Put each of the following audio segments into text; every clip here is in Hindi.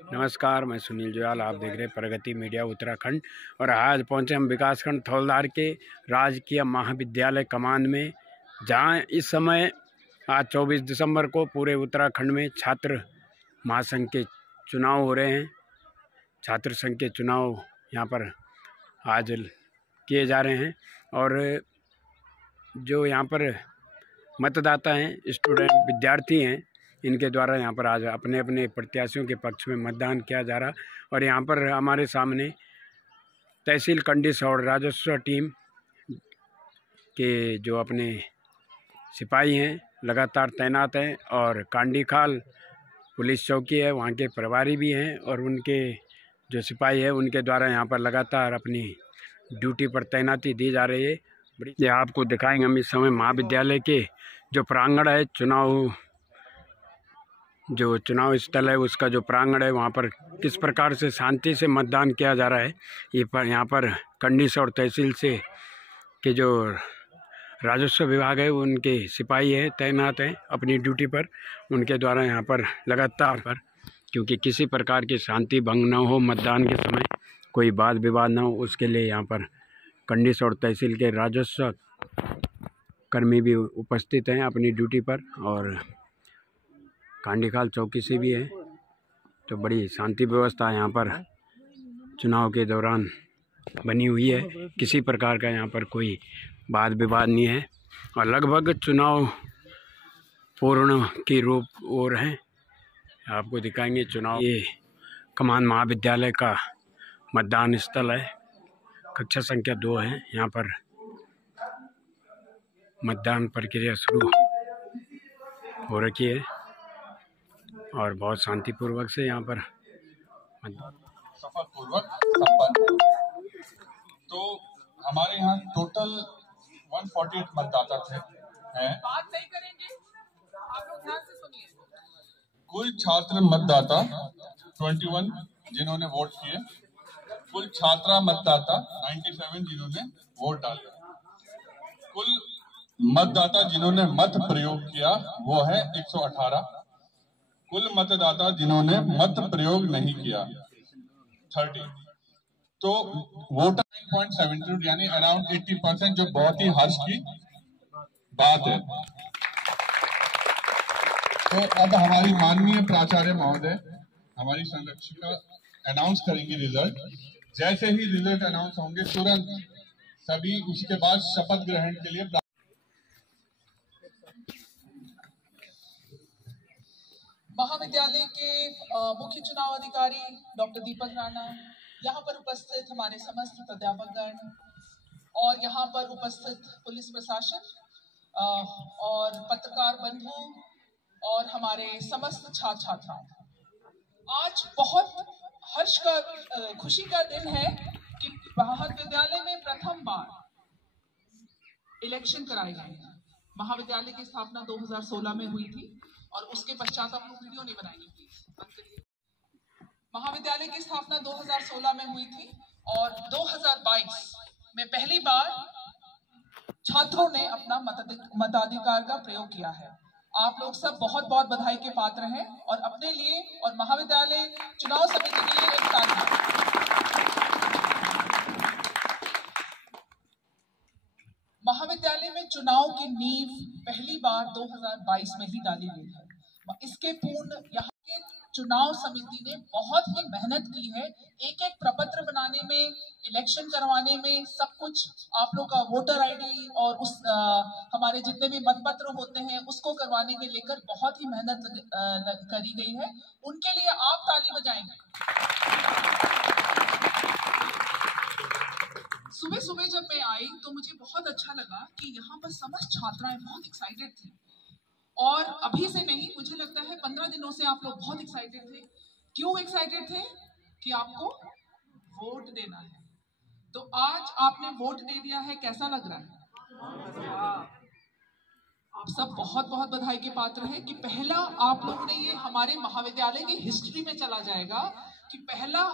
नमस्कार, मैं सुनील जोयाल। आप देख रहे हैं प्रगति मीडिया उत्तराखंड। और आज पहुंचे हम विकासखंड थौलदार के राजकीय महाविद्यालय कमान में, जहां इस समय आज 24 दिसंबर को पूरे उत्तराखंड में छात्र महासंघ के चुनाव हो रहे हैं। छात्र संघ के चुनाव यहां पर आज किए जा रहे हैं और जो यहां पर मतदाता हैं, स्टूडेंट विद्यार्थी हैं, इनके द्वारा यहाँ पर आज अपने अपने प्रत्याशियों के पक्ष में मतदान किया जा रहा। और यहाँ पर हमारे सामने तहसील कंडिस और राजस्व टीम के जो अपने सिपाही हैं लगातार तैनात हैं, और कांडीखाल पुलिस चौकी है, वहाँ के प्रभारी भी हैं, और उनके जो सिपाही है उनके द्वारा यहाँ पर लगातार अपनी ड्यूटी पर तैनाती दी जा रही है। ये आपको दिखाएंगे हम इस समय महाविद्यालय के जो प्रांगण है, चुनाव स्थल है, उसका जो प्रांगण है, वहाँ पर किस प्रकार से शांति से मतदान किया जा रहा है। यहाँ पर कंडिस और तहसील से के जो राजस्व विभाग है उनके सिपाही है तैनात हैं अपनी ड्यूटी पर। उनके द्वारा यहाँ पर लगातार क्योंकि किसी प्रकार की शांति भंग न हो, मतदान के समय कोई वाद विवाद न हो, उसके लिए यहाँ पर कंडिस और तहसील के राजस्व कर्मी भी उपस्थित हैं अपनी ड्यूटी पर, और कांडीखाल चौकी से भी है। तो बड़ी शांति व्यवस्था यहाँ पर चुनाव के दौरान बनी हुई है। किसी प्रकार का यहाँ पर कोई वाद विवाद नहीं है, और लगभग चुनाव पूर्ण की रूप ओर है। आपको दिखाएंगे चुनाव। ये कमान महाविद्यालय का मतदान स्थल है, कक्षा संख्या 2 है। यहाँ पर मतदान प्रक्रिया शुरू हो रखी है और बहुत शांतिपूर्वक से यहाँ पर सफलपूर्वक संपन्न। तो हमारे यहाँ टोटल 148 मतदाता थे हैं। बात सही करेंगे, आप लोग ध्यान से सुनिए। कुल छात्र मतदाता 21 जिन्होंने वोट किए, कुल छात्रा मतदाता 97 जिन्होंने वोट डाले, कुल मतदाता जिन्होंने मत प्रयोग किया वो है 118, कुल मतदाता जिन्होंने मत प्रयोग नहीं किया 30। तो वोटर 9.72 यानी अराउंड 80%, जो बहुत ही हर्ष की बात है। तो अब हमारी माननीय प्राचार्य महोदय, हमारी संरक्षिका अनाउंस करेंगी रिजल्ट। जैसे ही रिजल्ट अनाउंस होंगे तुरंत सभी उसके बाद शपथ ग्रहण के लिए महाविद्यालय के मुख्य चुनाव अधिकारी डॉक्टर दीपक राणा, यहाँ पर उपस्थित हमारे समस्त प्राध्यापकगण और यहाँ पर उपस्थित पुलिस प्रशासन और पत्रकार बंधु और हमारे समस्त छात्र छात्राओं, आज बहुत हर्ष का खुशी का दिन है कि महाविद्यालय में प्रथम बार इलेक्शन कराए गए हैं। महाविद्यालय की स्थापना 2016 में हुई थी और उसके पश्चात आप लोग वीडियो नहीं बनाएंगे प्लीज। महाविद्यालय की स्थापना 2016 में हुई थी और 2022 में पहली बार छात्रों ने अपना मताधिकार का प्रयोग किया है। आप लोग सब बहुत बहुत बधाई के पात्र हैं और अपने लिए और महाविद्यालय चुनाव समिति के लिए एक ताली। महाविद्यालय में चुनाव की नींव पहली बार 2022 में ही डाली गई है। इसके पूर्ण यहाँ के चुनाव समिति ने बहुत ही मेहनत की है, एक एक प्रपत्र बनाने में, इलेक्शन करवाने में, सब कुछ आप लोग का वोटर आईडी और उस हमारे जितने भी मतपत्र होते हैं उसको करवाने के लेकर बहुत ही मेहनत करी गई है। उनके लिए आप ताली बजाएंगे। सुबह सुबह जब मैं आई तो मुझे बहुत अच्छा लगा कि यहाँ पर समस्त छात्राएं बहुत एक्साइटेड थी, और अभी से नहीं, मुझे लगता है 15 दिनों से आप लोग बहुत एक्साइटेड थे। क्यों एक्साइटेड थे? कि आपको वोट देना है। तो आज आपने वोट दे दिया है, कैसा लग रहा है? आप सब बहुत बहुत बधाई के पात्र हैं कि पहला आप लोगों ने, ये हमारे महाविद्यालय की हिस्ट्री में चला जाएगा कि पहला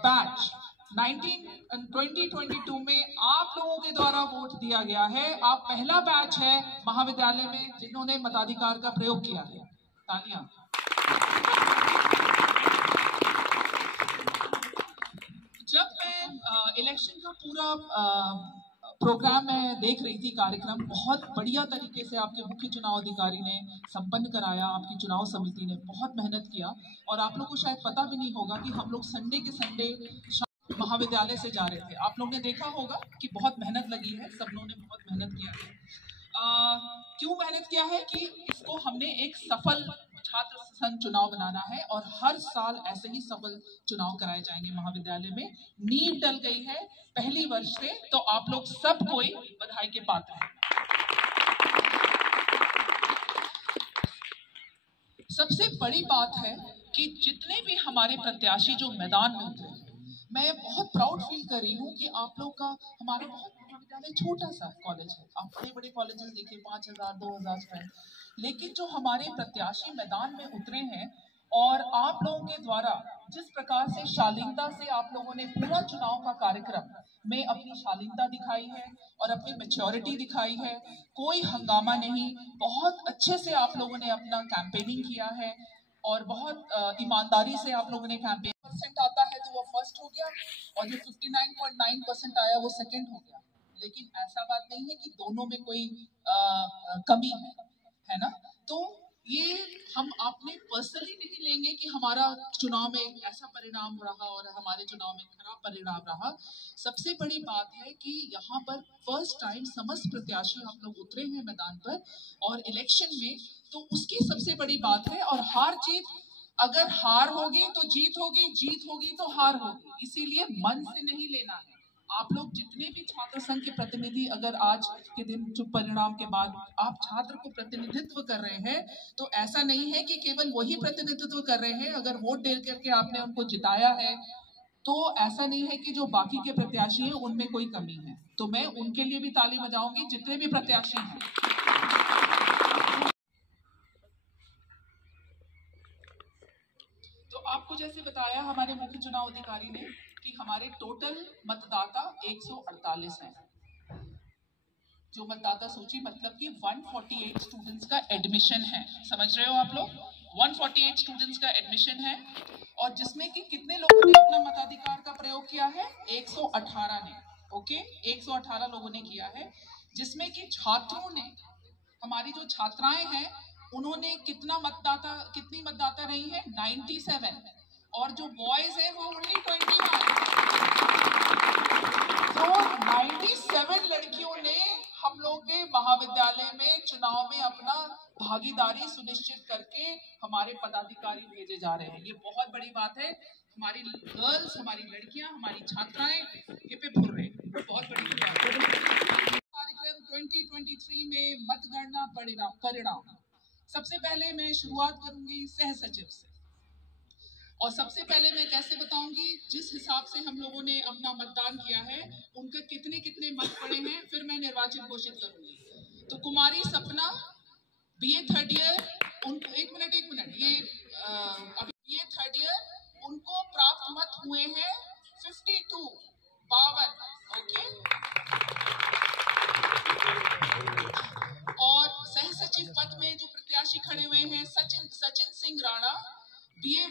बैच 2022 में आप लोगों के द्वारा वोट दिया गया है। आप पहला बैच है महाविद्यालय में जिन्होंने मताधिकार का प्रयोग किया है। तालियां। पूरा प्रोग्राम मैं देख रही थी, कार्यक्रम बहुत बढ़िया तरीके से आपके मुख्य चुनाव अधिकारी ने संपन्न कराया, आपकी चुनाव समिति ने बहुत मेहनत किया। और आप लोग को शायद पता भी नहीं होगा कि हम लोग संडे के संडे महाविद्यालय से जा रहे थे। आप लोग ने देखा होगा कि बहुत मेहनत लगी है, सब लोगों ने बहुत मेहनत किया है। क्यों मेहनत किया है कि इसको हमने एक सफल छात्र संघ चुनाव बनाना है और हर साल ऐसे ही सफल चुनाव कराए जाएंगे महाविद्यालय में। नींव डल गई है पहली वर्ष से, तो आप लोग सब कोई बधाई के पात्र हैं। सबसे बड़ी बात है कि जितने भी हमारे प्रत्याशी जो मैदान में उतरे, मैं बहुत प्राउड फील कर रही हूँ कि आप लोग का, हमारा बहुत महाविद्यालय छोटा सा कॉलेज है। आप बड़े बड़े कॉलेजेस देखिए 5000 2000 स्टूडेंट, लेकिन जो हमारे प्रत्याशी मैदान में उतरे हैं और आप लोगों के द्वारा जिस प्रकार से शालीनता से आप लोगों ने पूरा चुनाव का कार्यक्रम में अपनी शालीनता दिखाई है और अपनी मैच्योरिटी दिखाई है, कोई हंगामा नहीं, बहुत अच्छे से आप लोगों ने अपना कैंपेनिंग किया है और बहुत ईमानदारी से आप लोगों ने कैंपेन % आता है तो वो फर्स्ट हो गया और जो 59.9% आया वो सेकंड हो गया। लेकिन ऐसा बात नहीं है कि दोनों में कोई कमी है ना। तो ये हम आपने पर्सनली नहीं लेंगे कि हमारा चुनाव में ऐसा परिणाम रहा और हमारे चुनाव में खराब परिणाम रहा। सबसे बड़ी बात है कि यहाँ पर फर्स्ट टाइम समस्त प्रत्याशी हम लोग उतरे हैं मैदान पर और इलेक्शन में, तो उसकी सबसे बड़ी बात है। और हार जीत, अगर हार होगी तो जीत होगी, जीत होगी तो हार होगी, इसीलिए मन से नहीं लेना है। आप लोग जितने भी छात्र संघ के प्रतिनिधि अगर आज के दिन चुप परिणाम के बाद आप छात्र को प्रतिनिधित्व कर रहे हैं, तो ऐसा नहीं है कि केवल वही प्रतिनिधित्व कर रहे हैं। अगर वोट दे करके आपने उनको जिताया है तो ऐसा नहीं है कि जो बाकी के प्रत्याशी हैं उनमें कोई कमी है। तो मैं उनके लिए भी ताली बजाऊंगी जितने भी प्रत्याशी हैं। तो आपको जैसे बताया हमारे मुख्य चुनाव अधिकारी ने कि हमारे टोटल मतदाता 148 हैं। जो मतदाता सूची मतलब कि 148 स्टूडेंट्स का एडमिशन है, समझ रहे हो आप लोग, 148 स्टूडेंट्स का एडमिशन है। और जिसमें कि कितने लोगों ने अपना मताधिकार का प्रयोग किया है, 118 ने। ओके, 118 लोगों ने किया है, जिसमें कि छात्रों ने, हमारी जो छात्राएं हैं उन्होंने कितनी मतदाता रही है, 97, और जो बॉयज है वो ओनली 21। तो 97 लड़कियों ने हम लोग के महाविद्यालय में चुनाव में अपना भागीदारी सुनिश्चित करके हमारे पदाधिकारी भेजे जा रहे हैं। ये बहुत बड़ी बात है। हमारी गर्ल्स, हमारी लड़कियां, हमारी छात्राएं ये पे भूल रहे, बहुत बड़ी बात है। कार्यक्रम 2023 में मतगणना परिणाम। सबसे पहले मैं शुरुआत करूंगी सह सचिव से, और सबसे पहले मैं कैसे बताऊंगी, जिस हिसाब से हम लोगों ने अपना मतदान किया है उनका कितने मत पड़े हैं, फिर मैं निर्वाचित घोषित करूंगी। तो कुमारी सपना BA थर्ड ईयर, उनको एक मिनट ये अभी BA थर्ड ईयर, उनको प्राप्त मत हुए हैं 52। ओके। और सह सचिव पद में जो प्रत्याशी खड़े हुए हैं सचिन सिंह राणा, BA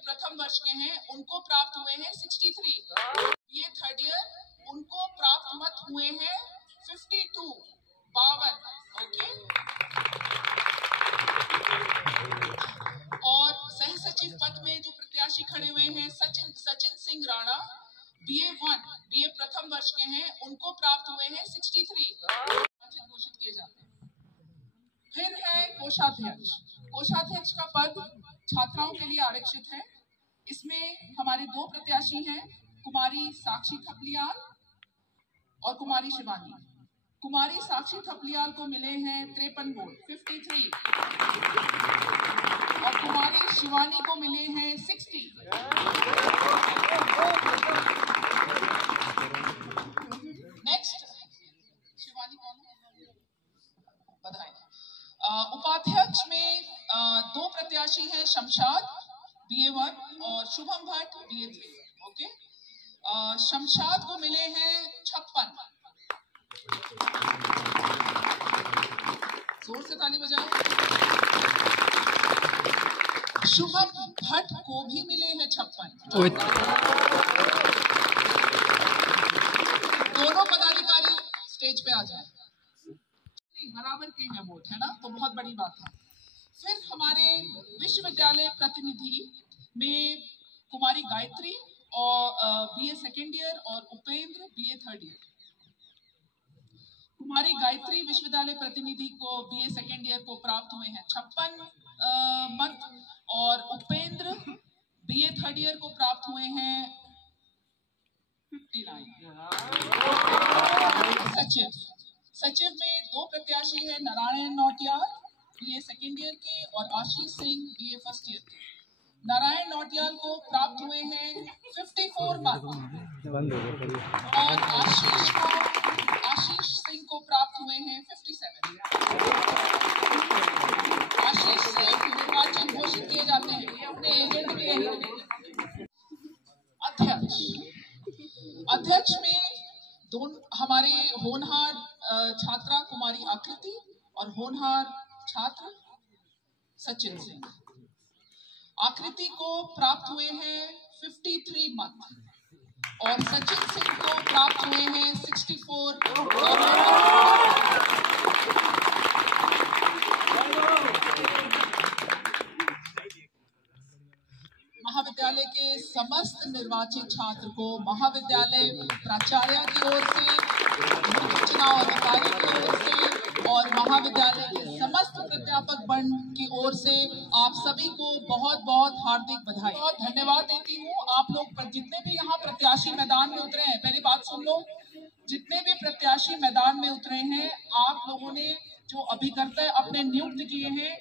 प्रथम वर्ष के हैं, उनको प्राप्त हुए हैं 63। BA थर्ड ईयर, उनको प्राप्त मत हुए हैं 52। ओके। और सह सचिव पद में जो प्रत्याशी खड़े हुए हैं सचिन सिंह राणा, BA प्रथम वर्ष के हैं, उनको प्राप्त हुए हैं 63। घोषित किए जाते हैं। फिर है कोषाध्यक्ष का पद छात्राओं के लिए आरक्षित है। इसमें हमारे 2 प्रत्याशी हैं, कुमारी साक्षी थपलियाल और कुमारी शिवानी। कुमारी साक्षी थपलियाल को मिले हैं 53 वोट, 53, और कुमारी शिवानी को मिले हैं 60। नेक्स्ट, शिवानी कौन है? बधाई। उपाध्यक्ष में 2 प्रत्याशी हैं, शमशाद BA1 और शुभम भट्ट BA3। ओके। शमशाद को मिले हैं 56। जोर से ताली बजाओ। शुभम भट्ट को भी मिले हैं 56। विश्वविद्यालय प्रतिनिधि में कुमारी गायत्री और BA सेकेंड ईयर और उपेंद्र BA थर्ड ईयर। कुमारी गायत्री विश्वविद्यालय प्रतिनिधि को BA सेकेंड ईयर को प्राप्त हुए हैं 56 मत और उपेंद्र BA थर्ड ईयर को प्राप्त हुए हैं 59। सचिव में 2 प्रत्याशी हैं, Narayan Nautiyal BA second year के और Ashish Singh BA first year के। नारायण नौटियाल को प्राप्त हुए हैं 54 मत और आशीष सिंह को प्राप्त हुए हैं 57। आशीष सिंह निर्वाचित घोषित किए जाते हैं, ये अपने एजेंट भी यही। अध्यक्ष में हमारे होनहार छात्रा कुमारी आकृति और होनहार छात्र सचिन सिंह। आकृति को प्राप्त हुए हैं 53 मत और सचिन सिंह को प्राप्त हुए हैं 64 महाविद्यालय के समस्त निर्वाचित छात्र को महाविद्यालय प्राचार्य की ओर से, चुनाव अधिकारी की ओर से और महाविद्यालय के समस्त प्राध्यापक बंद की ओर से आप सभी को बहुत बहुत हार्दिक बधाई और धन्यवाद देती हूँ। आप लोग जितने भी यहाँ प्रत्याशी मैदान में उतरे हैं, पहली बात सुन लो, जितने भी प्रत्याशी मैदान में उतरे हैं, आप लोगों ने जो अभिकर्ता अपने नियुक्त किए हैं,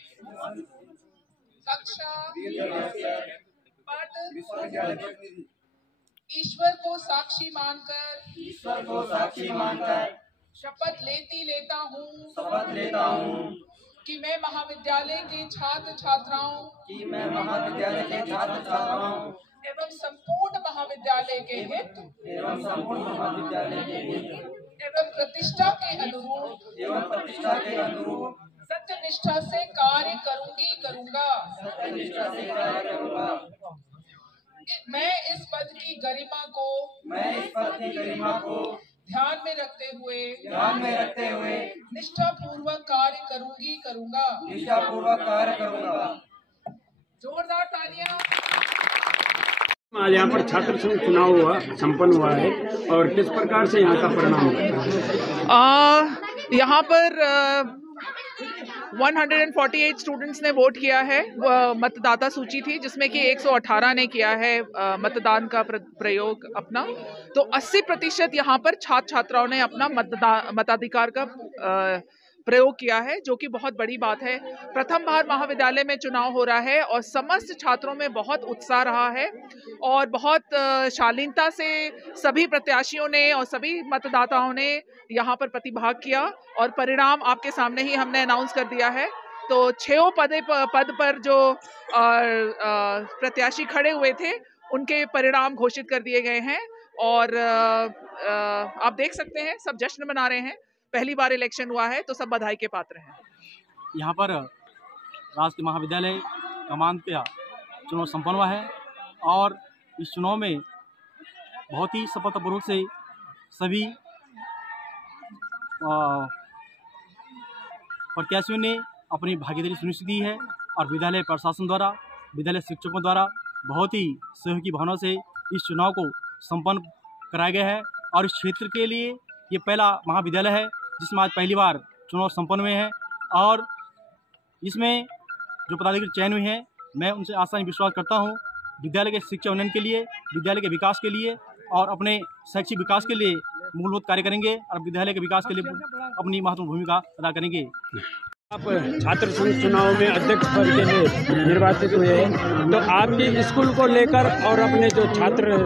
कक्षा ईश्वर को साक्षी मानकर शपथ लेता हूँ कि मैं महाविद्यालय के छात्र छात्राओं एवं संपूर्ण महाविद्यालय के हित एवं प्रतिष्ठा के अनुरूप सत्यनिष्ठा से कार्य करूंगा। मैं इस पद की गरिमा को ध्यान में रखते हुए निष्ठापूर्वक कार्य करूंगा। जोरदार तालियां। आज यहाँ पर छात्र संघ चुनाव संपन्न हुआ है और किस प्रकार से यहाँ का परिणाम हुआ? यहाँ पर 148 स्टूडेंट्स ने वोट किया है। मतदाता सूची थी जिसमें कि 118 ने किया है मतदान का प्रयोग अपना, तो 80% यहाँ पर छात्र छात्राओं ने अपना मताधिकार का प्रयोग किया है, जो कि बहुत बड़ी बात है। प्रथम बार महाविद्यालय में चुनाव हो रहा है और समस्त छात्रों में बहुत उत्साह रहा है और बहुत शालीनता से सभी प्रत्याशियों ने और सभी मतदाताओं ने यहाँ पर प्रतिभाग किया और परिणाम आपके सामने ही हमने अनाउंस कर दिया है। तो 6 पद पर जो प्रत्याशी खड़े हुए थे उनके परिणाम घोषित कर दिए गए हैं और आप देख सकते हैं सब जश्न मना रहे हैं। पहली बार इलेक्शन हुआ है तो सब बधाई के पात्र हैं। यहाँ पर राजकीय महाविद्यालय कमान का चुनाव संपन्न हुआ है और इस चुनाव में बहुत ही सफलतापूर्वक से सभी प्रत्याशियों ने अपनी भागीदारी सुनिश्चित की है और विद्यालय प्रशासन द्वारा, विद्यालय शिक्षकों द्वारा बहुत ही सहयोगी भावना से इस चुनाव को संपन्न कराया गया है। और इस क्षेत्र के लिए ये पहला महाविद्यालय है जिसमें आज पहली बार चुनाव संपन्न हुए हैं और इसमें जो पदाधिकारी चयन हुए हैं, मैं उनसे आशा और विश्वास करता हूँ विद्यालय के शिक्षा उन्नयन के लिए, विद्यालय के विकास के लिए और अपने शैक्षिक विकास के लिए मूलभूत कार्य करेंगे और विद्यालय के विकास के लिए अपनी महत्वपूर्ण भूमिका अदा करेंगे। आप छात्र संघ चुनाव में अध्यक्ष पद के लिए निर्वाचित हुए हैं, तो आपके स्कूल को लेकर और अपने जो छात्र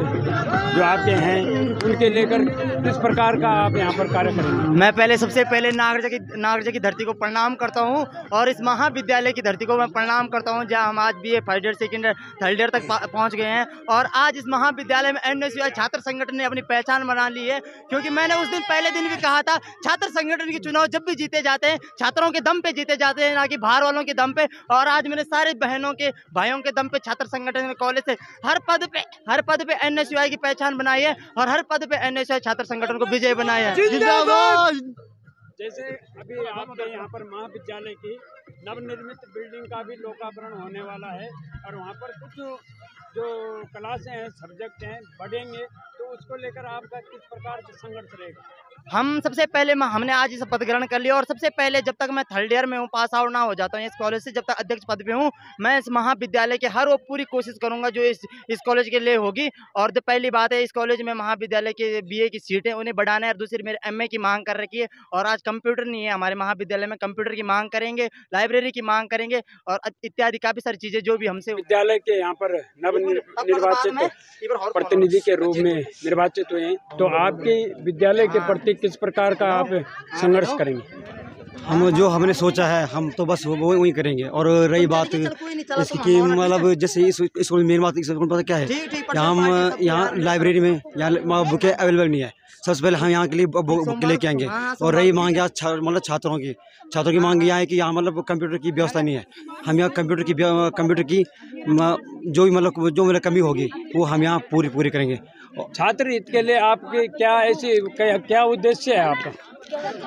जो आपके हैं उनके लेकर किस प्रकार का आप यहाँ पर कार्य करेंगे? मैं सबसे पहले नागरजा की धरती को प्रणाम करता हूँ और इस महाविद्यालय की धरती को मैं प्रणाम करता हूँ जहाँ हम आज BA first year, second year, third year तक पहुँच गए हैं। और आज इस महाविद्यालय में NSUI छात्र संगठन ने अपनी पहचान बना ली है, क्योंकि मैंने उस दिन पहले दिन भी कहा था छात्र संगठन के चुनाव जब भी जीते जाते हैं छात्रों के दम पे जीते जाते हैं, ना कि बाहर वालों के दम पे। और आज मैंने सारे बहनों के भाइयों के दम पे छात्र संगठन कॉलेज से हर पद पे NSUI की पहचान बनाई है और हर पद पे NSUI छात्र संगठन को विजय बनाया है। जैसे अभी आपके यहाँ पर महाविद्यालय की नवनिर्मित बिल्डिंग का भी लोकार्पण होने वाला है और वहाँ पर कुछ जो क्लासें हैं, सब्जेक्ट हैं, बढ़ेंगे, तो उसको लेकर आपका किस प्रकार से संघर्ष रहेगा? हम सबसे पहले हमने आज ही शपथ ग्रहण कर लिया और सबसे पहले जब तक मैं थर्ड ईयर में हूँ, पास आउट ना हो जाता हूँ इस कॉलेज से, जब तक अध्यक्ष पद पे हूँ, मैं इस महाविद्यालय के हर वो पूरी कोशिश करूँगा जो इस कॉलेज के लिए होगी। और जो पहली बात है, इस कॉलेज में महाविद्यालय के बीए की सीटें उन्हें बढ़ाना है और दूसरी मेरे एमए की मांग कर रखी है। और आज कंप्यूटर नहीं है हमारे महाविद्यालय में, कंप्यूटर की मांग करेंगे, लाइब्रेरी की मांग करेंगे और इत्यादि काफ़ी सारी चीज़ें जो भी हमसे विद्यालय के यहाँ पर नवनिर्वाचित प्रतिनिधि के रूप में निर्वाचित हुए हैं, तो आपके विद्यालय के प्रति किस प्रकार का आप संघर्ष करेंगे? हम जो हमने सोचा है हम तो बस वो वही करेंगे। और रही बात इसकी कि मतलब जैसे इस मेन बात पता क्या है, यहाँ लाइब्रेरी में यहाँ बुकें अवेलेबल नहीं है। सबसे पहले हम यहाँ के लिए बुक लेके आएंगे। और रही मांग यहाँ मतलब छात्रों की मांग यह है कि यहाँ मतलब कंप्यूटर की व्यवस्था नहीं है। हम यहाँ कंप्यूटर की जो भी मतलब कमी होगी वो हम यहाँ पूरी करेंगे। छात्र हित के लिए आपके क्या उद्देश्य है आपका?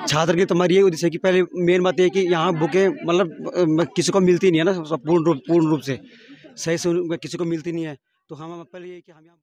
छात्र की तुम्हारी ये उद्देश्य है कि पहले मेन बात यह है कि यहाँ बुकें मतलब किसी को मिलती नहीं है ना, पूर्ण रूप से सही से किसी को मिलती नहीं है। तो हम पहले ये कि हम यहाँ